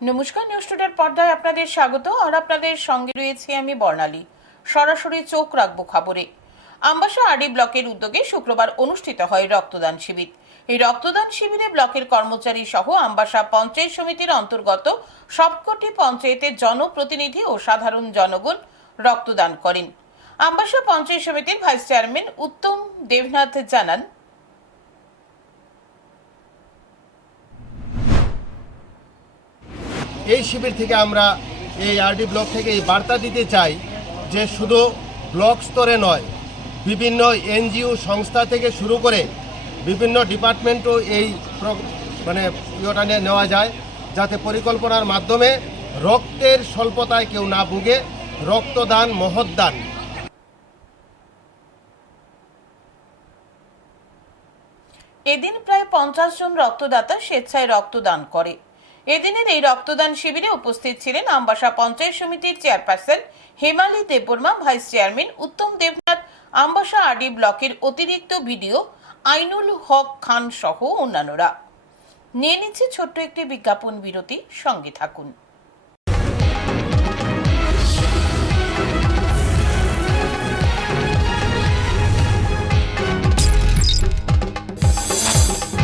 নমস্কার নিউজ টুডের পর্দায় আপনাদের স্বাগত। আর আপনাদের সঙ্গে রয়েছে আমি বর্ণালী। সরাসরি চোখ রাখব খবরে। আমবাসা আরডি ব্লকের উদ্যোগে শুক্রবার অনুষ্ঠিত হয় রক্তদান শিবির। এই রক্তদান শিবিরে ব্লকের কর্মচারী সহ আমবাসা পঞ্চায়েত সমিতির অন্তর্গত সবকটি পঞ্চায়েতের জনপ্রতিনিধি ও সাধারণ জনগণ রক্তদান করেন। আমবাসা পঞ্চায়েত সমিতির ভাইস চেয়ারম্যান উত্তম দেবনাথ জানান এই শিবির থেকে আমরা এই আরডি ব্লক থেকে এই বার্তা দিতে চাই যে শুধু ব্লক স্তরে নয়, বিভিন্ন এনজিও সংস্থা থেকে শুরু করে বিভিন্ন ডিপার্টমেন্টও এই মানে ইয়েটা নেওয়া যায় যাতে পরিকল্পনার মাধ্যমে রক্তের স্বল্পতায় কেউ না ভুগে রক্তদান, মহৎদান। এদিন প্রায় পঞ্চাশ জন রক্তদাতা স্বেচ্ছায় রক্তদান করে। এদিনের এই রক্তদান শিবিরে উপস্থিত ছিলেন আমবাসা পঞ্চায়েত সমিতির chairperson Hemali Debbarma, vice chairman Uttam Debnath, Ambassa RD ব্লকের অতিরিক্ত ভিডিও আইনুল হক খান সহ অন্যান্যরা। নিয়ে নিচ্ছে ছোট্ট একটি বিজ্ঞাপন বিরতি, সঙ্গে থাকুন।